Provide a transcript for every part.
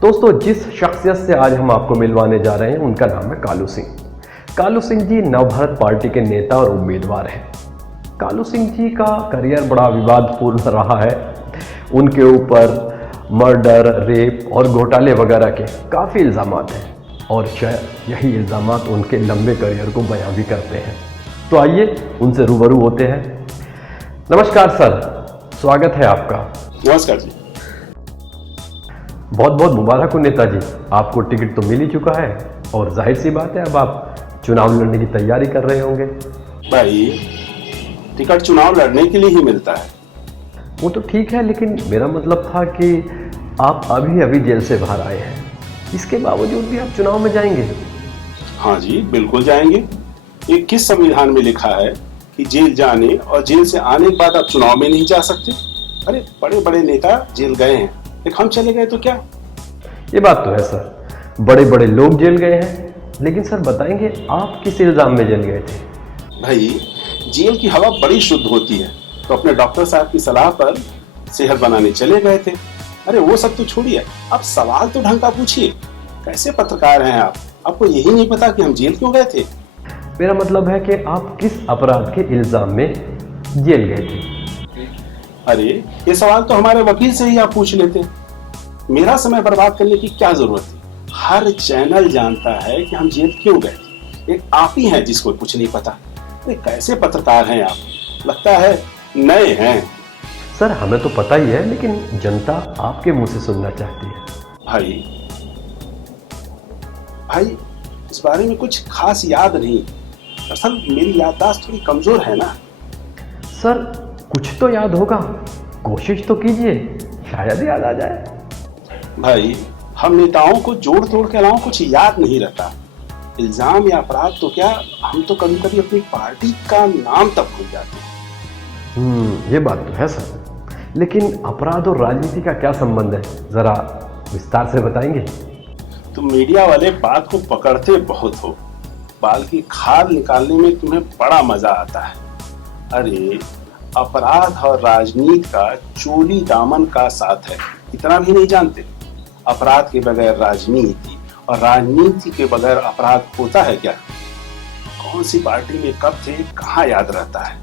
दोस्तों, जिस शख्सियत से आज हम आपको मिलवाने जा रहे हैं उनका नाम है कालू सिंह। कालू सिंह जी नवभारत पार्टी के नेता और उम्मीदवार हैं। कालू सिंह जी का करियर बड़ा विवादपूर्ण रहा है। उनके ऊपर मर्डर, रेप और घोटाले वगैरह के काफ़ी इल्ज़ामात हैं और शायद यही इल्ज़ामात उनके लंबे करियर को बयां भी करते हैं। तो आइए उनसे रूबरू होते हैं। नमस्कार सर, स्वागत है आपका। नमस्कार जी। बहुत बहुत मुबारक हो नेताजी, आपको टिकट तो मिल ही चुका है और जाहिर सी बात है अब आप चुनाव लड़ने की तैयारी कर रहे होंगे। भाई, टिकट चुनाव लड़ने के लिए ही मिलता है। वो तो ठीक है, लेकिन मेरा मतलब था कि आप अभी अभी जेल से बाहर आए हैं, इसके बावजूद भी आप चुनाव में जाएंगे? हाँ जी, बिल्कुल जाएंगे। ये किस संविधान में लिखा है कि जेल जाने और जेल से आने के बाद आप चुनाव में नहीं जा सकते? अरे बड़े बड़े नेता जेल गए हैं, एक हम चले गए तो क्या? ये बात तो है सर, बड़े बड़े लोग जेल गए हैं, लेकिन सर बताएंगे आप किस इल्जाम में जेल गए थे? भाई, जेल की हवा बड़ी शुद्ध होती है, तो अपने डॉक्टर साहब की सलाह पर सेहत बनाने चले गए थे। अरे वो सब तो छोड़िए, अब सवाल तो ढंग का पूछिए। कैसे पत्रकार हैं आप? आपको यही नहीं पता कि हम जेल क्यों गए थे? मेरा मतलब है कि आप किस अपराध के इल्जाम में जेल गए थे? अरे ये सवाल तो हमारे वकील से ही आप पूछ लेते। मेरा समय बर्बाद करने की क्या जरूरत थी? हर चैनल जानता है कि हम जेल क्यों गए थे। एक आप ही हैं जिसको कुछ नहीं पता। अरे कैसे पत्रकार हैं आप? लगता है नए हैं। सर हमें तो पता ही है, लेकिन जनता आपके मुंह से सुनना चाहती है। भाई, इस बारे में कुछ खास याद नहीं। दरअसल मेरी याददाश्त थोड़ी कमजोर है ना। सर कुछ तो याद होगा, कोशिश तो कीजिए, शायद याद आ जाए। भाई, हम नेताओं को जोड़ तोड़ के अलावा कुछ याद नहीं रहता। इल्जाम या अपराध तो क्या, हम तो कभी कभी अपनी पार्टी का नाम तक भूल जाते हैं। ये बात तो है सर, लेकिन अपराध और राजनीति का क्या संबंध है, जरा विस्तार से बताएंगे? तो मीडिया वाले बात को पकड़ते बहुत हो। बाल की खाल निकालने में तुम्हें बड़ा मजा आता है। अरे अपराध और राजनीति का चोली दामन का साथ है, इतना भी नहीं जानते? अपराध के बगैर राजनीति और राजनीति के बगैर अपराध होता है क्या? कौन सी पार्टी में कब थे कहाँ याद रहता है।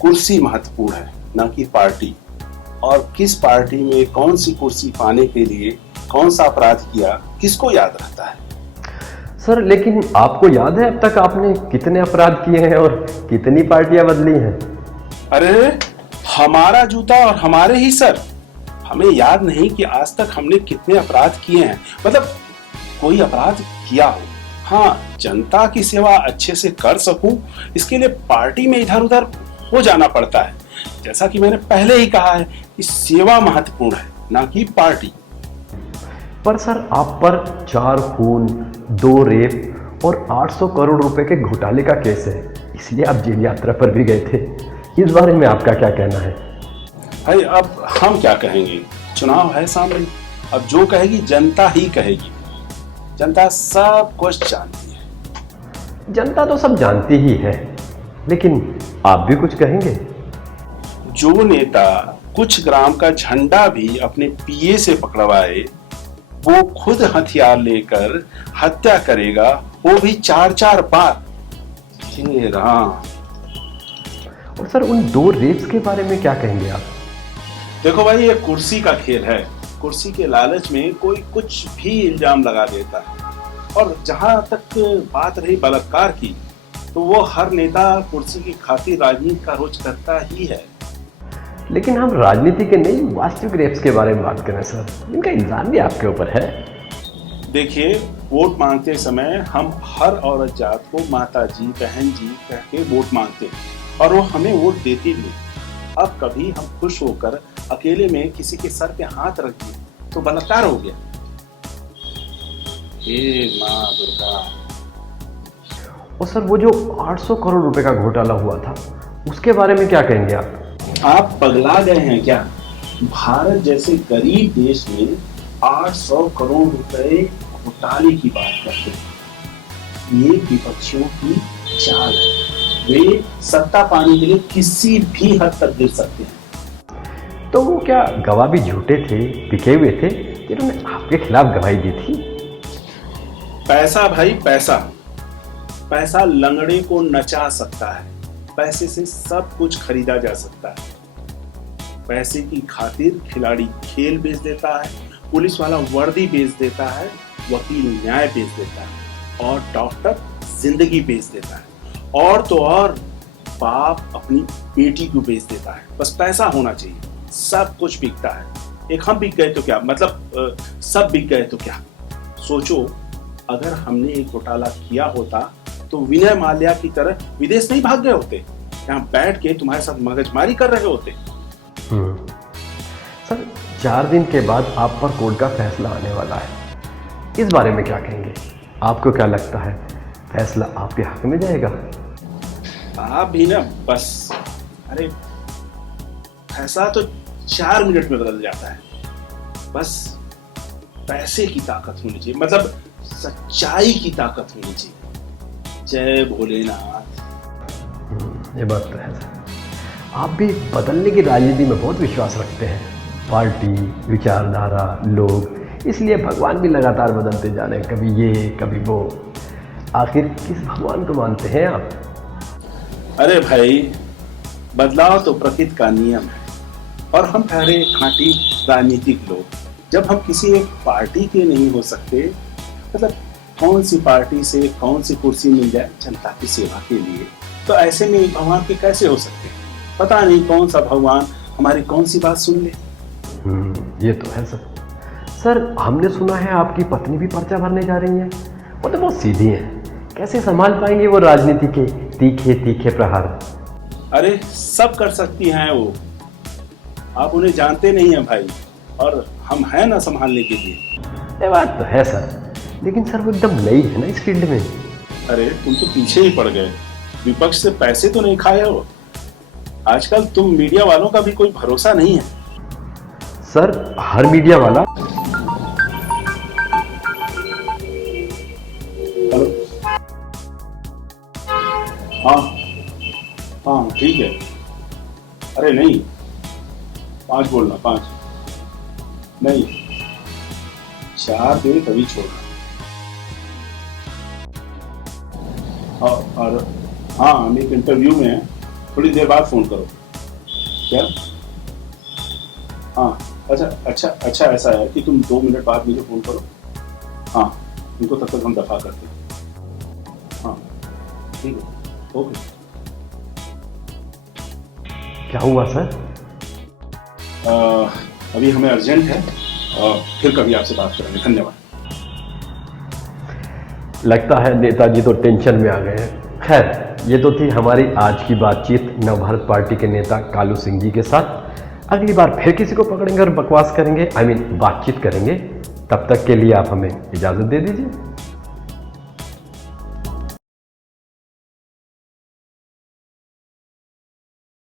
कुर्सी महत्वपूर्ण है, न कि पार्टी। और किस पार्टी में कौन सी कुर्सी पाने के लिए कौन सा अपराध किया, किसको याद रहता है? सर लेकिन आपको याद है अब तक आपने कितने अपराध किए हैं और कितनी पार्टियां बदली हैं? अरे हमारा जूता और हमारे ही सर। हमें याद नहीं कि आज तक हमने कितने अपराध किए हैं, मतलब कोई अपराध किया हो। हाँ, जनता की सेवा अच्छे से कर सकूं, इसके लिए पार्टी में इधर उधर हो जाना पड़ता है। जैसा कि मैंने पहले ही कहा है कि सेवा महत्वपूर्ण है, ना कि पार्टी। पर सर आप पर 4 खून, 2 रेप और 800 करोड़ रुपए के घोटाले का केस है, इसलिए आप जेल यात्रा पर भी गए थे। इस बारे में आपका क्या कहना है? भाई अब हम क्या कहेंगे, चुनाव है सामने। अब जो कहेगी जनता ही कहेगी। जनता सब कुछ जानती है। जनता तो सब जानती ही है, लेकिन आप भी कुछ कहेंगे? जो नेता कुछ ग्राम का झंडा भी अपने पीए से पकड़वाए, वो खुद हथियार लेकर हत्या करेगा, वो भी 4-4 बार। हे राम। और सर उन 2 रेप्स के बारे में क्या कहेंगे आप? देखो भाई, ये कुर्सी का खेल है। कुर्सी के लालच में कोई कुछ भी इल्जाम लगा देता है। और जहां तक बात रही बलात्कार की, तो वो हर नेता कुर्सी की खातिर राजनीति का रोज करता ही है। लेकिन हम राजनीति के नहीं, वास्तविक रेप्स के बारे में बात करें सर, इनका इल्जाम भी आपके ऊपर है। देखिए, वोट मांगते समय हम हर औरत जात को माता जी, बहन जी कह के वोट मांगते हैं और वो हमें वोट देती भी। अब कभी हम खुश होकर अकेले में किसी के सर पे हाथ रख दिए तो बलात्कार हो गया। हे माँ दुर्गा। और सर वो जो 800 करोड़ रुपए का घोटाला हुआ था, उसके बारे में क्या कहेंगे आप? आप पगला गए हैं क्या? भारत जैसे गरीब देश में 800 करोड़ रुपए घोटाले की बात करते हैं। ये विपक्षियों की चाल है। वे सत्ता पाने के लिए किसी भी हद तक गिर सकते हैं। तो वो क्या गवाह भी झूठे थे, बिके हुए थे, इन्होंने आपके खिलाफ गवाही दी थी। पैसा भाई, पैसा पैसा लंगड़े को नचा सकता है। पैसे से सब कुछ खरीदा जा सकता है। पैसे की खातिर खिलाड़ी खेल बेच देता है, पुलिस वाला वर्दी बेच देता है, वकील न्याय बेच देता है और डॉक्टर जिंदगी बेच देता है। और तो और बाप अपनी बेटी को बेच देता है। बस पैसा होना चाहिए, सब कुछ बिकता है। एक हम बिक गए तो क्या, मतलब सब बिक गए तो क्या। सोचो, अगर हमने एक घोटाला किया होता तो विनय माल्या की तरह विदेश नहीं भाग गए होते, यहाँ बैठ के तुम्हारे साथ मगजमारी कर रहे होते। सर, 4 दिन के बाद आप पर कोर्ट का फैसला आने वाला है, इस बारे में क्या कहेंगे? आपको क्या लगता है, फैसला आपके हक में जाएगा? आप भी ना बस, अरे फैसला तो 4 मिनट में बदल जाता है। बस पैसे की ताकत होनी चाहिए, मतलब सच्चाई की ताकत होनी चाहिए। जय भोलेनाथ। ये बात तो है सर। आप भी बदलने की राजनीति में बहुत विश्वास रखते हैं। पार्टी, विचारधारा, लोग, इसलिए भगवान भी लगातार बदलते जा रहे हैं, कभी ये कभी वो। आखिर किस भगवान को मानते हैं आप? अरे भाई, बदलाव तो प्रकृति का नियम है और हम ठहरे खांटी राजनीतिक लोग। जब हम किसी एक पार्टी के नहीं हो सकते, मतलब कौन सी पार्टी से कौन सी कुर्सी मिल जाए जनता की सेवा के लिए, तो ऐसे में भगवान के कैसे हो सकते? पता नहीं कौन सा भगवान हमारी कौन सी बात सुन ले। ये तो है सर। सर, हमने सुना है आपकी पत्नी भी पर्चा भरने जा रही है। वो तो बहुत सीधी है, कैसे संभाल पाएंगे वो राजनीति के तीखे तीखे प्रहार? अरे सब कर सकती हैं वो, आप उन्हें जानते नहीं हैं भाई, और हम हैं ना संभालने के लिए। ये बात तो है सर, लेकिन सर वो एकदम नई है ना इस फील्ड में। अरे तुम तो पीछे ही पड़ गए, विपक्ष से पैसे तो नहीं खाए हो। आजकल तुम मीडिया वालों का भी कोई भरोसा नहीं है। सर, हर मीडिया वाला। हेलो, हाँ हाँ ठीक है। अरे नहीं, 5 बोलना, 5 नहीं, 4 दे तभी छोड़ना। और हाँ, हम एक इंटरव्यू में हैं, थोड़ी देर बाद फोन करो। क्या? हाँ, अच्छा ऐसा है कि तुम 2 मिनट बाद मुझे फोन करो। हाँ, उनको तब तक हम दफा करते हैं। हाँ ठीक है, ओके। क्या हुआ सर? अभी हमें अर्जेंट है, फिर कभी आपसे बात करेंगे। धन्यवाद। लगता है नेताजी तो टेंशन में आ गए हैं। खैर, ये तो थी हमारी आज की बातचीत नवभारत पार्टी के नेता कालू सिंह जी के साथ। अगली बार फिर किसी को पकड़ेंगे और बकवास करेंगे, बातचीत करेंगे। तब तक के लिए आप हमें इजाज़त दे दीजिए।